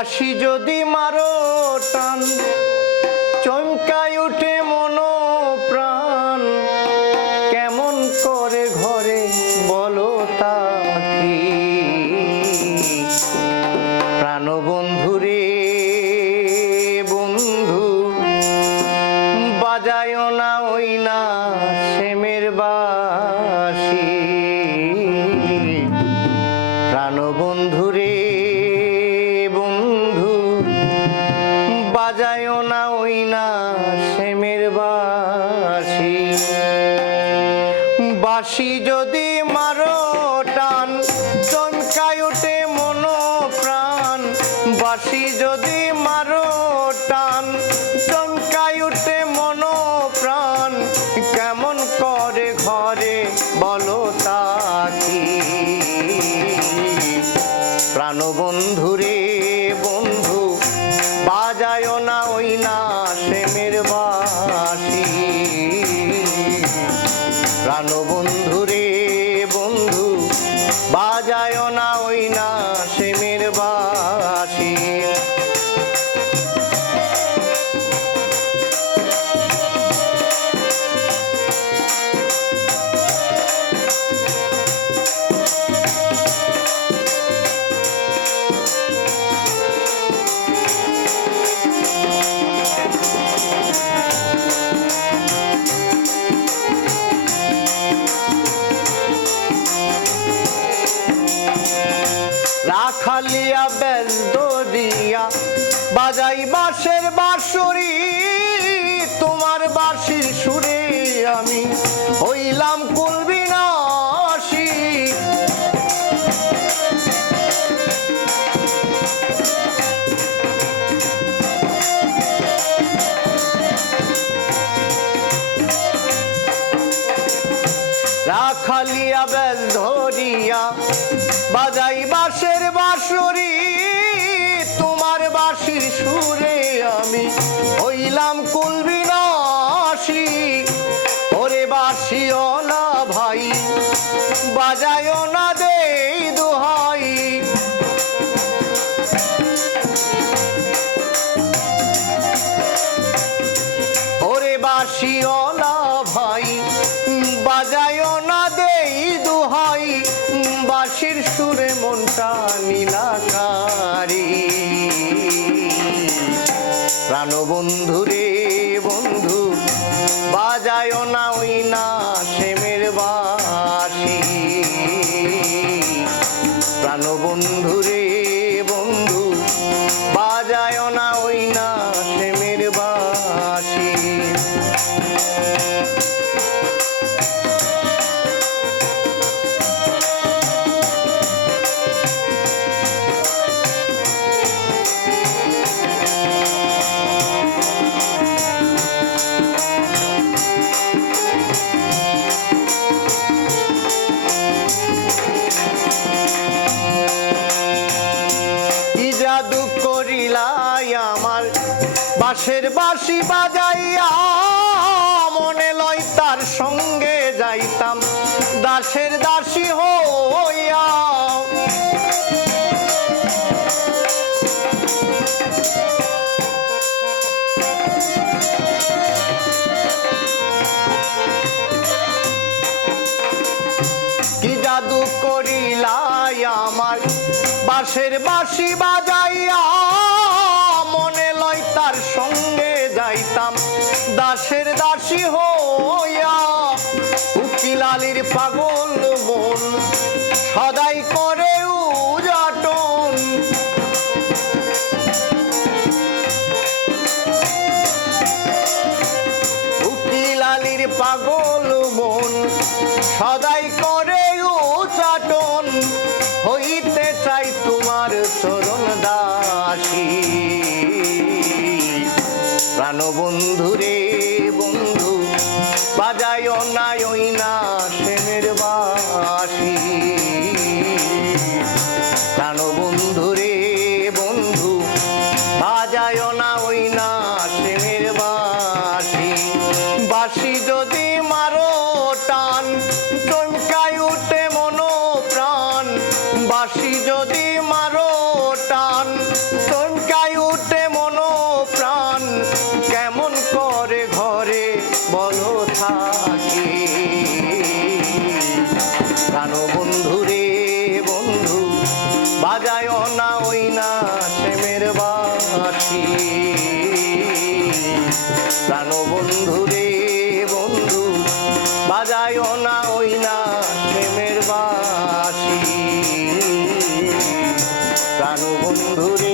বাঁশি যদি মারো টান চমকায় উঠে মন প্রাণ কেমন করে ঘরে বলো তা কি প্রাণ বন্ধু রে বন্ধু বাজায় না ওই না শ্যামের বাঁশি প্রাণ বন্ধু রে বন্ধু বাজায় না ওই না শ্যামের বাঁশি বাঁশি যদি মারো টান চমকায় ওঠে মন প্রাণ বাঁশি যদি মারো টান চমকায় ওঠে মন প্রাণ কেমন করে ঘরে বলো তা কি প্রাণ বন্ধু রে বন্ধু বাজায় না ওই না শ্যামের বাঁশি প্রাণ বন্ধু রে বন্ধু বাজায় না ওই না শ্যামের বাঁশি রাখালিয়া বেল দরিয়া বাজাই বাঁশের বাঁশরি তোমার বাঁশির সুরে আমি হইলাম কুল বিনাশী রাখালিয়া বেল ধরিয়া বাজাই বাঁশের বাঁশরি তোমার বাঁশির সুরে আমি হইলাম কুল বিনাশী ওরে বাঁশিওয়ালা ভাই বাজায় না দেই দোহাই ওরে বাঁশিওয়ালা ভাই বাজায় না দেই দোহাই বাঁশির সুরে মনটা নীলাকারি প্রাণ বন্ধু রে বন্ধু বাজায় না ওই না শ্যামের বাঁশি প্রাণ বন্ধু রে বন্ধু বাজায় না ওই না শ্যামের বাঁশি জাদু করিলাই আমার বাঁশের বাঁশি বাজাইয়া মনে লয় তার সঙ্গে যাইতাম দাসের দাসী হইয়া কি জাদু করিলাই আমার বাঁশের বাঁশি বাজাইয়া মনে লয় তার সঙ্গে যাইতাম দাসের দাসী হইয়া উকিলালির পাগল মন সদাই করে উজাটন উকিলালির পাগল মন সদাই করে উজাটন হইতে চাই তোমার চরণ দাসী প্রাণ বন্ধু রে বন্ধু বাজায় না ওই না শ্যামের বাঁশি প্রাণ বন্ধু রে বন্ধু বাজায় না ওই না শ্যামের বাঁশি বাঁশি যদি মারো টান চমকায় উঠে মন প্রাণ বাঁশি যদি মারো টান পাখি প্রাণ বন্ধু রে বন্ধু বাজায় না ওই না শ্যামের বাঁশি প্রাণ বন্ধু রে বন্ধু বাজায় না ওই না শ্যামের বাঁশি প্রাণ বন্ধু রে